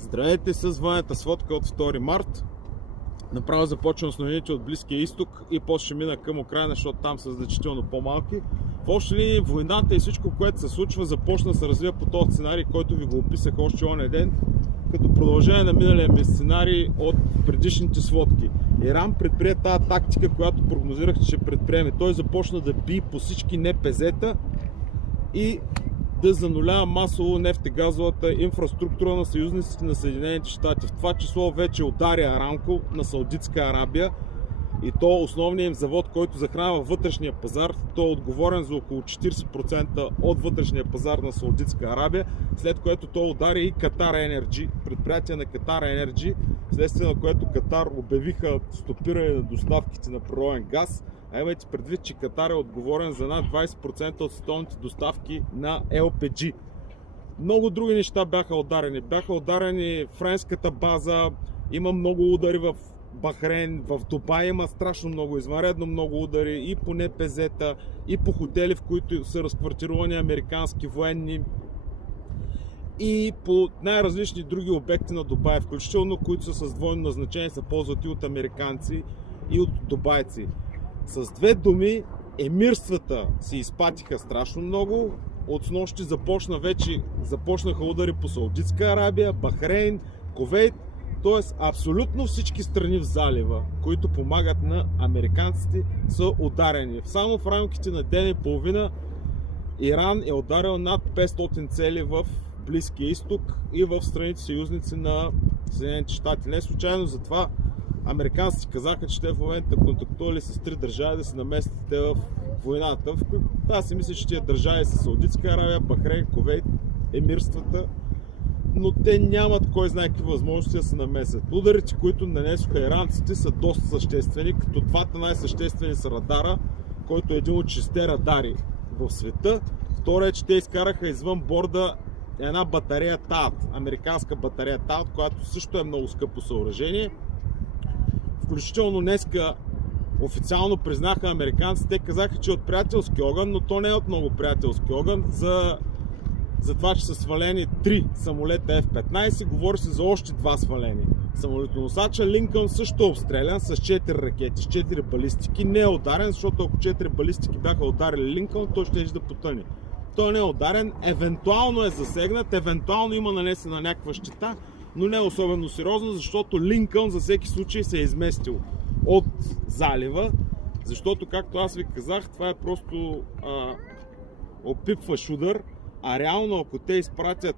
Здравейте, с Ванята сводка от 2 март. Направо започвам с новините от Близкия изток и после ще мина към Украйна, защото там са значително по-малки. В общи линии войната и всичко, което се случва, започна да се развива по този сценарий, който ви го описах още онен ден, като продължение на миналия ми сценарий от предишните сводки. Иран предприе тази тактика, която прогнозирах, че ще предприеме. Той започна да бие по всички НПЗ-та и да занулява масово нефтегазовата инфраструктура на съюзниците на Съединените щати. В това число вече удари Арамко на Саудитска Арабия и то основният им завод, който захранва вътрешния пазар. Той е отговорен за около 40% от вътрешния пазар на Саудитска Арабия, след което той удари и Катар Енерджи, предприятие на Катар Енерджи, вследствие на което Катар обявиха стопиране на доставките на природен газ. А имайте предвид, че Катар е отговорен за над 20% от световните доставки на LPG. Много други неща бяха ударени. Бяха ударени френската база, има много удари в Бахрейн, в Дубай има страшно много, извънредно много удари и по НПЗ-та, и по хотели, в които са разквартирувани американски военни, и по най-различни други обекти на Дубай, включително които са с двойно назначение, са ползвати от американци и от дубайци. С две думи, емирствата си изпатиха страшно много. От снощи започнаха удари по Саудитска Арабия, Бахрейн, Кувейт, т.е. абсолютно всички страни в залива, които помагат на американците, са ударени. Само в рамките на ден и половина Иран е ударил над 500 цели в Близкия изток и в страните съюзници на Съединените щати. Не случайно затова американците казаха, че те в момента контактували с 3 държави да се наместят в войната. Аз си мисля, че тези държави са Саудитска Арабия, Бахрейн, Кувейт, емирствата, но те нямат кой знае какви възможности да се намесят. Ударите, които нанесоха иранците, са доста съществени, като двата най-съществени са радара, който е един от 6 радари в света. Второ е, че те изкараха извън борда една батарея ТААТ, американска батарея ТААТ, която също е много скъпо съоръжение. Включително днеска официално признаха американците, те казаха, че е от приятелски огън, но то не е от много приятелски огън. За това, че са свалени 3 самолета F-15, говори се за още 2 свалени. Самолетоносача Линкълн също е обстрелян с 4 ракети, с 4 балистики. Не е ударен, защото ако 4 балистики бяха ударили Линкълн, той ще да потъне. Той не е ударен, евентуално е засегнат, евентуално има нанесена някаква щета, но не е особено сериозно, защото Линкълн за всеки случай се е изместил от залива, защото, както аз ви казах, това е просто опипващ удар, а реално ако те изпратят